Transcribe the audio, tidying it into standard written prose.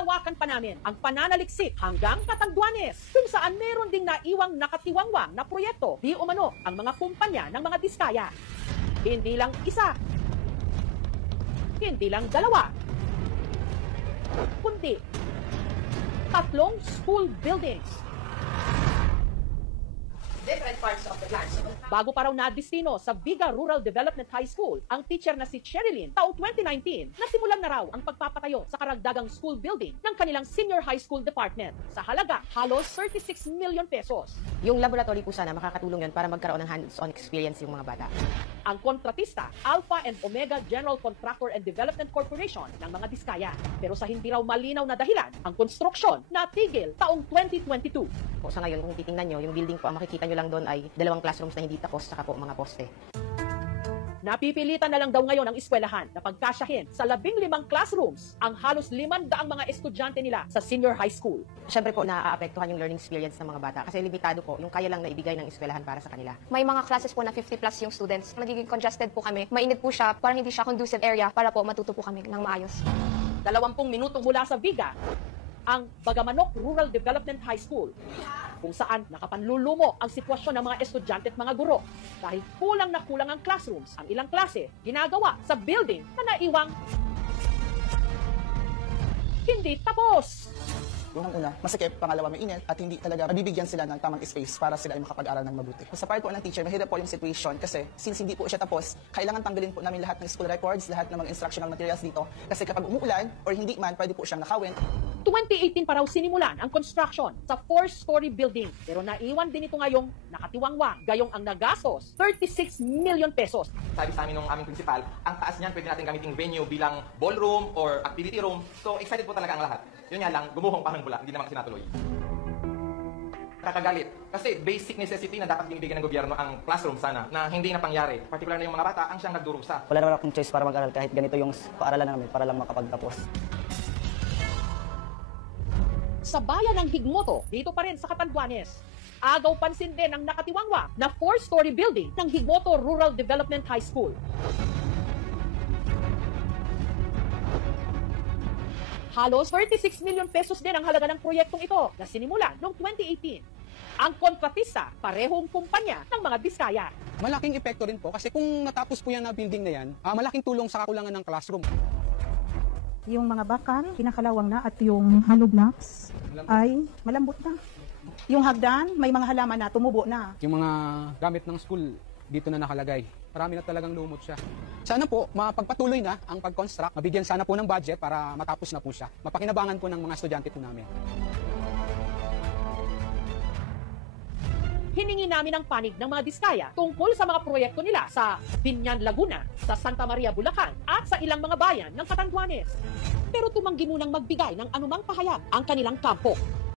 Hinawakan pa namin ang pananaliksik hanggang Catanduanes, kung saan meron ding naiwang nakatiwangwang na proyekto di umano ang mga kumpanya ng mga diskaya. Hindi lang isa, hindi lang dalawa, kundi 3 school buildings. Different parts of the plan. Bago pa raw nadistino sa Viga Rural Development High School, ang teacher na si Sherilyn, taong 2019, nasimulan na raw ang pagpapatayo sa karagdagang school building ng kanilang senior high school department sa halaga halos 36 million pesos. Yung laboratory po sana makakatulong yun para magkaroon ng hands-on experience yung mga bata. Ang kontratista, Alpha and Omega General Contractor and Development Corporation ng mga diskaya. Pero sa hindi raw malinaw na dahilan, ang konstruksyon natigil taong 2022. Po, sa ngayon, kung titingnan nyo, yung building po, ang makikita nyo lang doon ay 2 classrooms na hindi tapos, saka po mga poste. Napipilitan na lang daw ngayon ang eskwelahan na pagkasyahin sa 15 classrooms ang halos 500 mga estudyante nila sa senior high school. Siyempre po, naaapektuhan yung learning experience ng mga bata kasi limitado po yung kaya lang na ibigay ng eskwelahan para sa kanila. May mga classes po na 50 plus yung students. Nagiging congested po kami. Mainit po siya, parang hindi siya conducive area para po matuto po kami ng maayos. 20 minutong mula sa Viga, ang Bagamanok Rural Development High School, kung saan nakapanlulumo ang sitwasyon ng mga estudyante at mga guro dahil kulang na kulang ang classrooms. Ang ilang klase ginagawa sa building na naiwang hindi tapos. Unang-una, masikip, pangalawa mainit, at hindi talaga mabibigyan sila ng tamang space para sila ay makapag-aral ng mabuti. Sa part po ng teacher, mahirap po yung situation kasi since hindi po siya tapos, kailangan tanggalin po namin lahat ng school records, lahat ng mga instructional materials dito. Kasi kapag umuulan or hindi man, pwede po siyang nakawin. 2018 pa raw sinimulan ang construction sa 4-story building. Pero naiwan din ito ngayong nakatiwangwang. Gayong ang nagastos, 36 million pesos. Sabi sa amin ng aming principal, ang taas niyan pwede natin gamiting venue bilang ballroom or activity room. So excited po talaga ang lahat. Yun nga lang, gumuhong parang bula, hindi naman kasi natuloy. Kakagalit. Kasi basic necessity na dapat binibigyan ng gobyerno ang classroom sana, na hindi na pangyari. Particular na yung mga bata, ang siyang nagdurusa. Wala naman akong choice para mag-aral kahit ganito yung paaralan namin para lang makapagtapos. Sa bayan ng Higmoto, dito pa rin sa Catanduanes, agaw pansin din ang nakatiwangwa na 4-story building ng Higmoto Rural Development High School. Halos 36 million pesos din ang halaga ng proyektong ito na sinimulan noong 2018. Ang kontratista, parehong kumpanya ng mga diskaya. Malaking epekto rin po kasi kung natapos po yan na building na yan, malaking tulong sa kakulangan ng classroom. Yung mga bakal, pinakalawang na at yung hollow blocks ay malambot na. Yung hagdan, may mga halaman na, tumubo na. Yung mga gamit ng school, dito na nakalagay. Marami na talagang lumot siya. Sana po, mapagpatuloy na ang pag-construct. Mabigyan sana po ng budget para matapos na po siya. Mapakinabangan po ng mga estudyante po namin. Hiningi namin ang panig ng mga diskaya tungkol sa mga proyekto nila sa Binyan, Laguna, sa Santa Maria, Bulacan, at sa ilang mga bayan ng Catanduanes. Pero tumanggi munang magbigay ng anumang pahayag ang kanilang kampo.